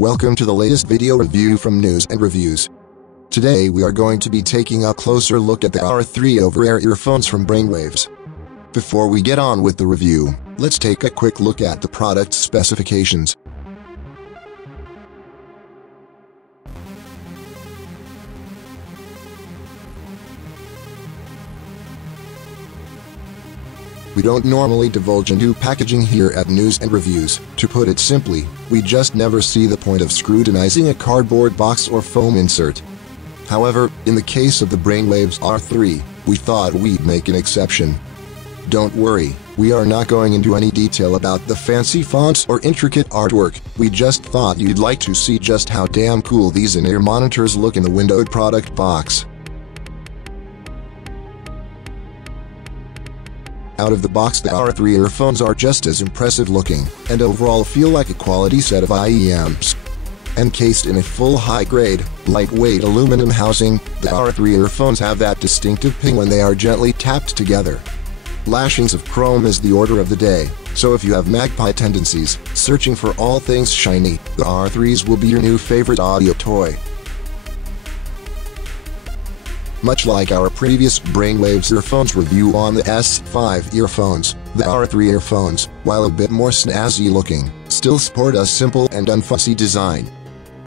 Welcome to the latest video review from News and Reviews. Today we are going to be taking a closer look at the R3 over-ear earphones from Brainwavz. Before we get on with the review, let's take a quick look at the product specifications. We don't normally divulge into packaging here at News and Reviews. To put it simply, we just never see the point of scrutinizing a cardboard box or foam insert. However, in the case of the Brainwavz R3, we thought we'd make an exception. Don't worry, we are not going into any detail about the fancy fonts or intricate artwork. We just thought you'd like to see just how damn cool these in-ear monitors look in the windowed product box. Out of the box, the R3 earphones are just as impressive looking, and overall feel like a quality set of IE-amps. Encased in a full high-grade, lightweight aluminum housing, the R3 earphones have that distinctive ping when they are gently tapped together. Lashings of chrome is the order of the day, so if you have magpie tendencies, searching for all things shiny, the R3s will be your new favorite audio toy. Much like our previous Brainwavz earphones review on the S5 earphones, the R3 earphones, while a bit more snazzy looking, still sport a simple and unfussy design.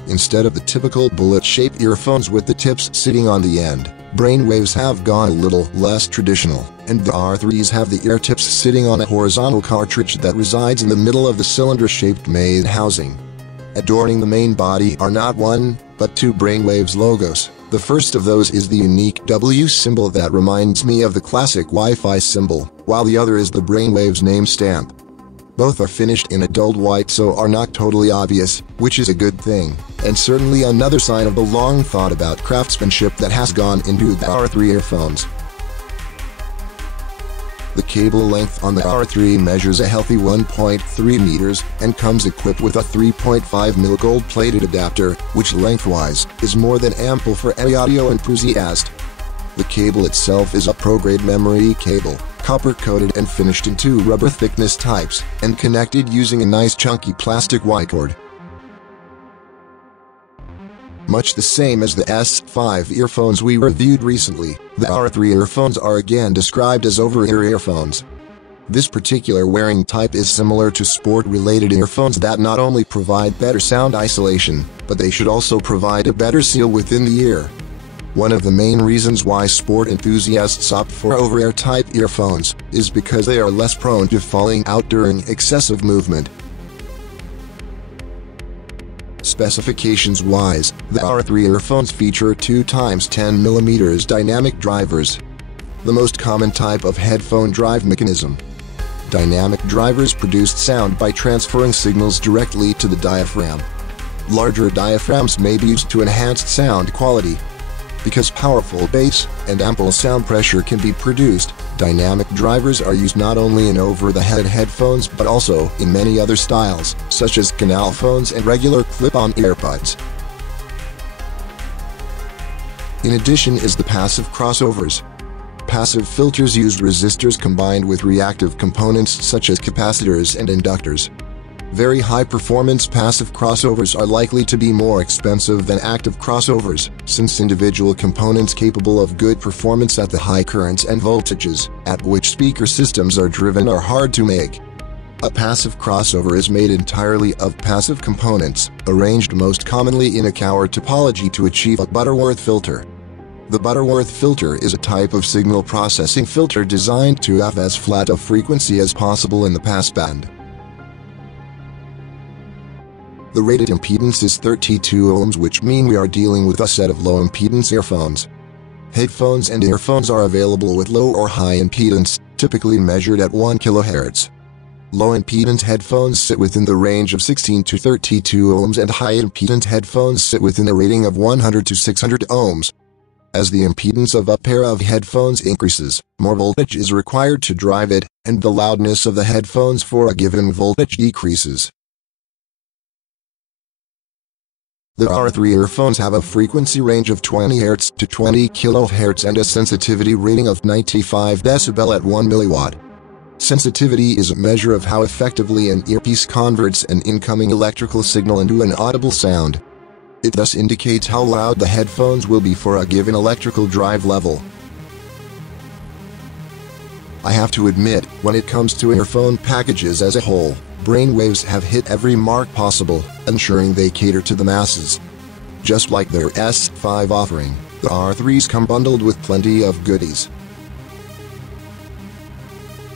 Instead of the typical bullet-shaped earphones with the tips sitting on the end, Brainwavz have gone a little less traditional, and the R3s have the ear tips sitting on a horizontal cartridge that resides in the middle of the cylinder-shaped main housing. Adorning the main body are not one, but two Brainwavz logos. The first of those is the unique W symbol that reminds me of the classic Wi-Fi symbol, while the other is the Brainwavz name stamp. Both are finished in a dulled white so are not totally obvious, which is a good thing, and certainly another sign of the long thought about craftsmanship that has gone into the R3 earphones. The cable length on the R3 measures a healthy 1.3 meters, and comes equipped with a 3.5mm gold-plated adapter, which lengthwise is more than ample for any audio enthusiast. The cable itself is a pro-grade memory cable, copper-coated and finished in two rubber thickness types, and connected using a nice chunky plastic Y-cord. Much the same as the S5 earphones we reviewed recently, the R3 earphones are again described as over-ear earphones. This particular wearing type is similar to sport-related earphones that not only provide better sound isolation, but they should also provide a better seal within the ear. One of the main reasons why sport enthusiasts opt for over-ear type earphones is because they are less prone to falling out during excessive movement. Specifications-wise, the R3 earphones feature 2x10mm dynamic drivers. The most common type of headphone drive mechanism. Dynamic drivers produce sound by transferring signals directly to the diaphragm. Larger diaphragms may be used to enhance sound quality. Because powerful bass and ample sound pressure can be produced, dynamic drivers are used not only in over-the-head headphones but also in many other styles, such as canal phones and regular clip-on earbuds. In addition is the passive crossovers. Passive filters use resistors combined with reactive components such as capacitors and inductors. Very high-performance passive crossovers are likely to be more expensive than active crossovers, since individual components capable of good performance at the high currents and voltages at which speaker systems are driven are hard to make. A passive crossover is made entirely of passive components, arranged most commonly in a Cauer topology to achieve a Butterworth filter. The Butterworth filter is a type of signal processing filter designed to have as flat a frequency as possible in the passband. The rated impedance is 32 ohms, which means we are dealing with a set of low impedance earphones. Headphones and earphones are available with low or high impedance, typically measured at 1 kHz. Low impedance headphones sit within the range of 16 to 32 ohms and high impedance headphones sit within a rating of 100 to 600 ohms. As the impedance of a pair of headphones increases, more voltage is required to drive it, and the loudness of the headphones for a given voltage decreases. The R3 earphones have a frequency range of 20 Hz to 20 kHz and a sensitivity rating of 95 dB at 1 mW. Sensitivity is a measure of how effectively an earpiece converts an incoming electrical signal into an audible sound. It thus indicates how loud the headphones will be for a given electrical drive level. I have to admit, when it comes to earphone packages as a whole, Brainwavz have hit every mark possible, ensuring they cater to the masses. Just like their S5 offering, the R3s come bundled with plenty of goodies.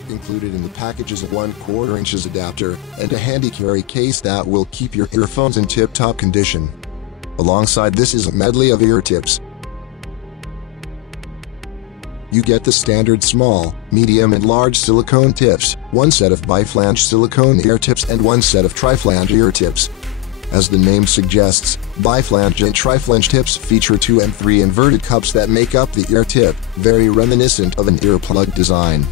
Included in the package is a 1/4 inches adapter and a handy carry case that will keep your earphones in tip-top condition. Alongside this is a medley of ear tips. You get the standard small, medium and large silicone tips, one set of biflange silicone ear tips and one set of triflange ear tips. As the name suggests, biflange and triflange tips feature 2 and 3 inverted cups that make up the ear tip, very reminiscent of an earplug design.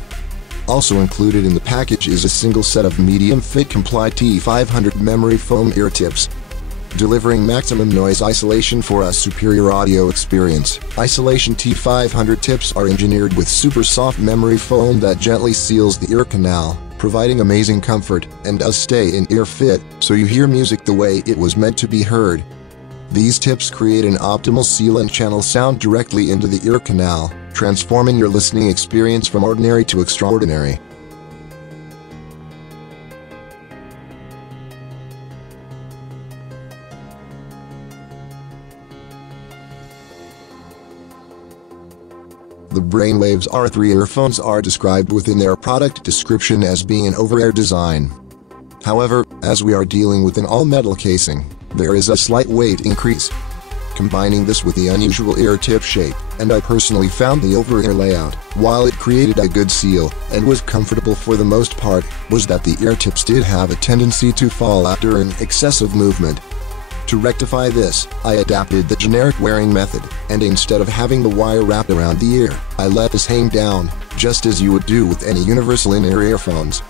Also included in the package is a single set of medium fit Comply T500 memory foam ear tips, delivering maximum noise isolation for a superior audio experience. Isolation T500 tips are engineered with super soft memory foam that gently seals the ear canal, providing amazing comfort and does stay in ear fit, so you hear music the way it was meant to be heard. These tips create an optimal seal and channel sound directly into the ear canal, transforming your listening experience from ordinary to extraordinary. The Brainwavz R3 earphones are described within their product description as being an over-ear design. However, as we are dealing with an all-metal casing, there is a slight weight increase. Combining this with the unusual ear tip shape, and I personally found the over-ear layout, while it created a good seal, and was comfortable for the most part, was that the ear tips did have a tendency to fall after an excessive movement. To rectify this, I adapted the generic wearing method, and instead of having the wire wrapped around the ear, I let this hang down, just as you would do with any universal in-ear earphones.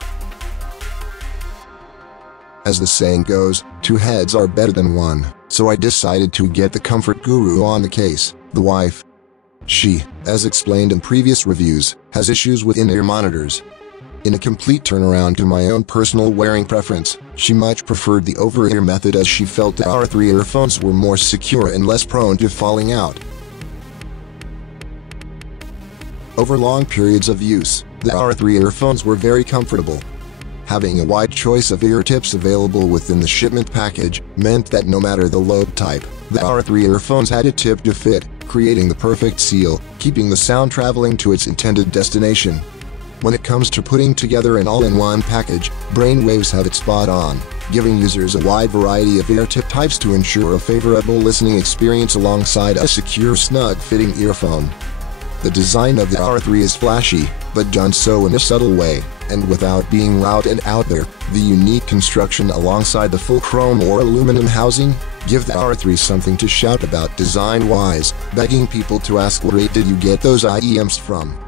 As the saying goes, 2 heads are better than 1, so I decided to get the comfort guru on the case, the wife. She, as explained in previous reviews, has issues with in-ear monitors. In a complete turnaround to my own personal wearing preference, she much preferred the over-ear method as she felt the R3 earphones were more secure and less prone to falling out. Over long periods of use, the R3 earphones were very comfortable. Having a wide choice of ear tips available within the shipment package meant that no matter the lobe type, the R3 earphones had a tip to fit, creating the perfect seal, keeping the sound traveling to its intended destination. When it comes to putting together an all-in-one package, Brainwavz have it spot on, giving users a wide variety of ear tip types to ensure a favorable listening experience alongside a secure, snug-fitting earphone. The design of the R3 is flashy, but done so in a subtle way, and without being loud and out there. The unique construction alongside the full chrome or aluminum housing give the R3 something to shout about design-wise, begging people to ask, where did you get those IEMs from?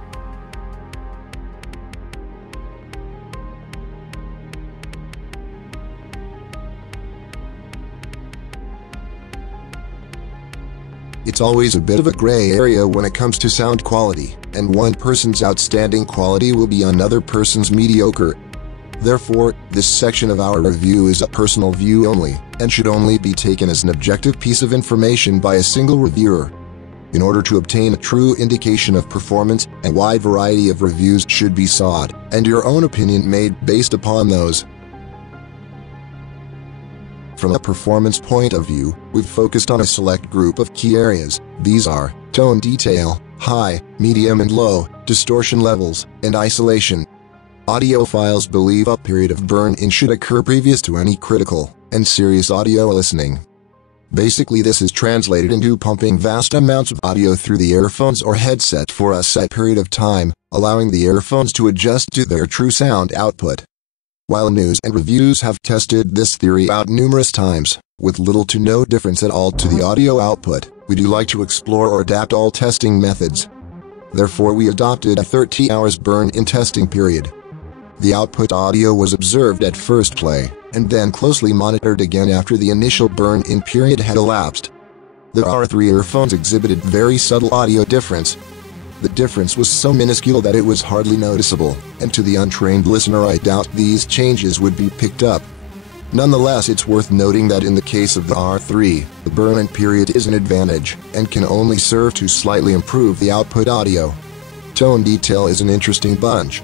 It's always a bit of a gray area when it comes to sound quality, and one person's outstanding quality will be another person's mediocre. Therefore, this section of our review is a personal view only, and should only be taken as an objective piece of information by a single reviewer. In order to obtain a true indication of performance, a wide variety of reviews should be sought, and your own opinion made based upon those. From a performance point of view, we've focused on a select group of key areas. These are tone detail, high, medium and low, distortion levels, and isolation. Audiophiles believe a period of burn-in should occur previous to any critical and serious audio listening. Basically, this is translated into pumping vast amounts of audio through the earphones or headset for a set period of time, allowing the earphones to adjust to their true sound output. While news and reviews have tested this theory out numerous times, with little to no difference at all to the audio output, we do like to explore or adapt all testing methods. Therefore, we adopted a 30 hours burn-in testing period. The output audio was observed at first play, and then closely monitored again after the initial burn-in period had elapsed. The R3 earphones exhibited very subtle audio difference. The difference was so minuscule that it was hardly noticeable, and to the untrained listener I doubt these changes would be picked up. Nonetheless, it's worth noting that in the case of the R3, the burn-in period is an advantage, and can only serve to slightly improve the output audio. Tone detail is an interesting bunch.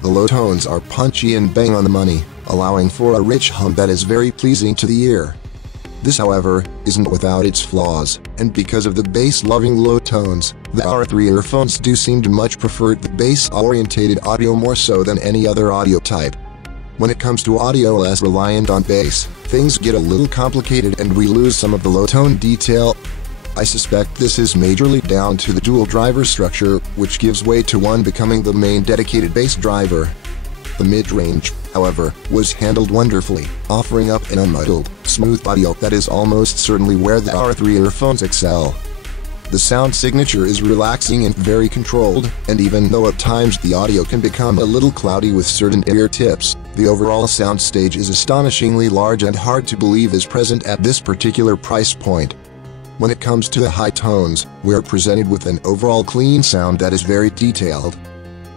The low tones are punchy and bang on the money, allowing for a rich hum that is very pleasing to the ear. This, however, isn't without its flaws, and because of the bass-loving low tones, the R3 earphones do seem to much prefer the bass-orientated audio more so than any other audio type. When it comes to audio less reliant on bass, things get a little complicated and we lose some of the low tone detail. I suspect this is majorly down to the dual driver structure, which gives way to one becoming the main dedicated bass driver. The mid-range, however, was handled wonderfully, offering up an unmuddled, smooth audio that is almost certainly where the R3 earphones excel. The sound signature is relaxing and very controlled, and even though at times the audio can become a little cloudy with certain ear tips, the overall sound stage is astonishingly large and hard to believe is present at this particular price point. When it comes to the high tones, we are presented with an overall clean sound that is very detailed.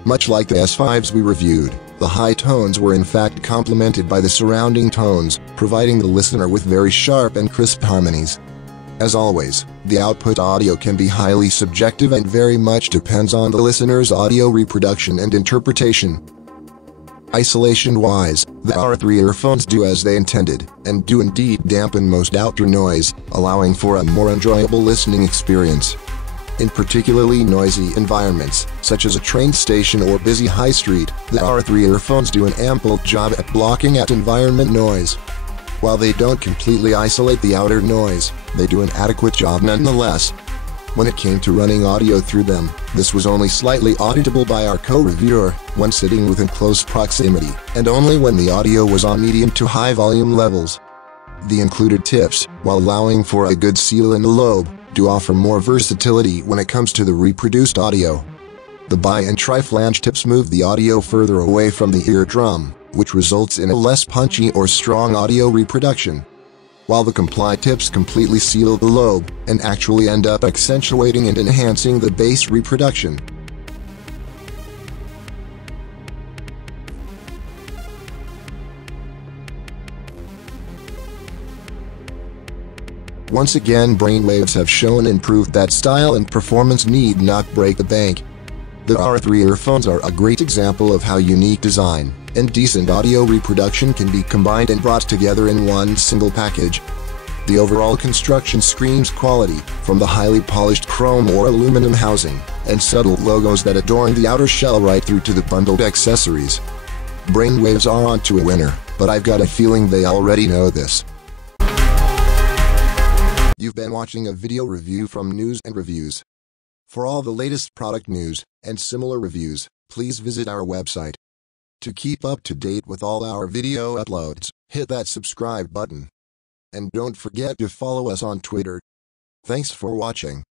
Much like the S5s we reviewed, the high tones were in fact complemented by the surrounding tones, providing the listener with very sharp and crisp harmonies. As always, the output audio can be highly subjective and very much depends on the listener's audio reproduction and interpretation. Isolation-wise, the R3 earphones do as they intended, and do indeed dampen most outer noise, allowing for a more enjoyable listening experience. In particularly noisy environments, such as a train station or busy high street, the R3 earphones do an ample job at blocking out environment noise. While they don't completely isolate the outer noise, they do an adequate job nonetheless. When it came to running audio through them, this was only slightly auditable by our co-reviewer, when sitting within close proximity, and only when the audio was on medium to high volume levels. The included tips, while allowing for a good seal in the lobe, do offer more versatility when it comes to the reproduced audio. The bi- and tri-flange tips move the audio further away from the eardrum, which results in a less punchy or strong audio reproduction, while the comply tips completely seal the lobe and actually end up accentuating and enhancing the bass reproduction. Once again, Brainwavz have shown and proved that style and performance need not break the bank. The R3 earphones are a great example of how unique design and decent audio reproduction can be combined and brought together in one single package. The overall construction screams quality, from the highly polished chrome or aluminum housing and subtle logos that adorn the outer shell right through to the bundled accessories. Brainwavz are onto a winner, but I've got a feeling they already know this. You've been watching a video review from News and Reviews. For all the latest product news and similar reviews, please visit our website. To keep up to date with all our video uploads, hit that subscribe button. And don't forget to follow us on Twitter. Thanks for watching.